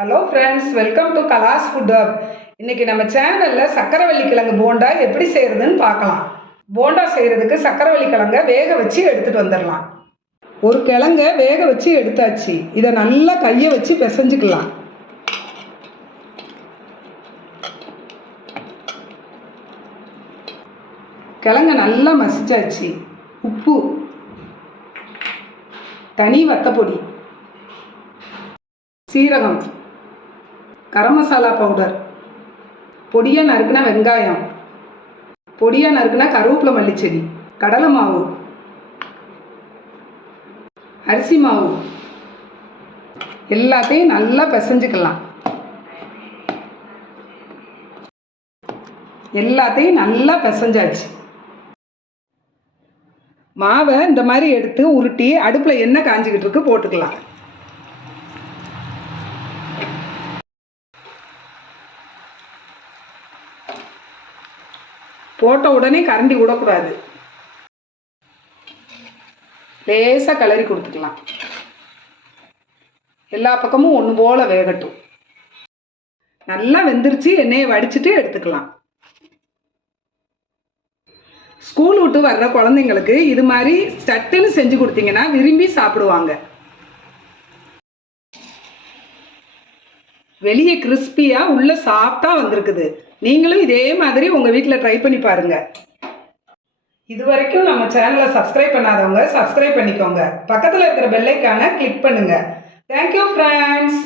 Hello friends welcome to Kala's food hub இன்னைக்கு நம்ம சேனலில் சக்கரவள்ளி கிழங்கு போண்டா எப்படி செய்கிறதுன்னு பார்க்கலாம். போண்டா செய்கிறதுக்கு சக்கரவள்ளி கிழங்கை வேக வச்சு எடுத்துகிட்டு வந்துடலாம். ஒரு கிழங்க வேக வச்சு எடுத்தாச்சு. இதை நல்லா கையை வச்சு பிசைஞ்சுக்கலாம். கிழங்க நல்லா மசிச்சாச்சு. உப்பு தனி வத்தப்பொடி சீரகம் கரம் மசாலா பவுடர் பொடியாக நறுக்குன வெங்காயம். பொடியாக நறுக்குன கருவேப்பிலை மல்லிச்செடி. கடலை மாவு. அரிசி மாவு. எல்லாத்தையும் நல்லா பிசைஞ்சுக்கலாம். எல்லாத்தையும் நல்லா பிசைஞ்சாச்சு. மாவை இந்த மாதிரி எடுத்து உருட்டி அடுப்பில் எண்ணெய் காஞ்சிக்கிட்டு இருக்கு போட்டுக்கலாம். போட்ட உடனே கரண்டி விடக்கூடாது. லேசாக கிளறி கொடுத்துக்கலாம். எல்லா பக்கமும் ஒன்று போல வேகட்டும். நல்லா வெந்துருச்சு எண்ணெயை வடிச்சிட்டு எடுத்துக்கலாம். ஸ்கூல் விட்டு வர்ற குழந்தைங்களுக்கு இது மாதிரி சட்டுன்னு செஞ்சு கொடுத்தீங்கன்னா விரும்பி சாப்பிடுவாங்க. வெளியே கிறிஸ்பியாக உள்ள சாஃப்டாக வந்திருக்குது. நீங்களும் இதே மாதிரி உங்கள் வீட்டில் ட்ரை பண்ணி பாருங்க. இது வரைக்கும் நம்ம சேனலை சப்ஸ்கிரைப் பண்ணாதவங்க சப்ஸ்கிரைப் பண்ணிக்கோங்க. பக்கத்தில் இருக்கிற பெல்லைக்கான கிளிக் பண்ணுங்க. Thank you friends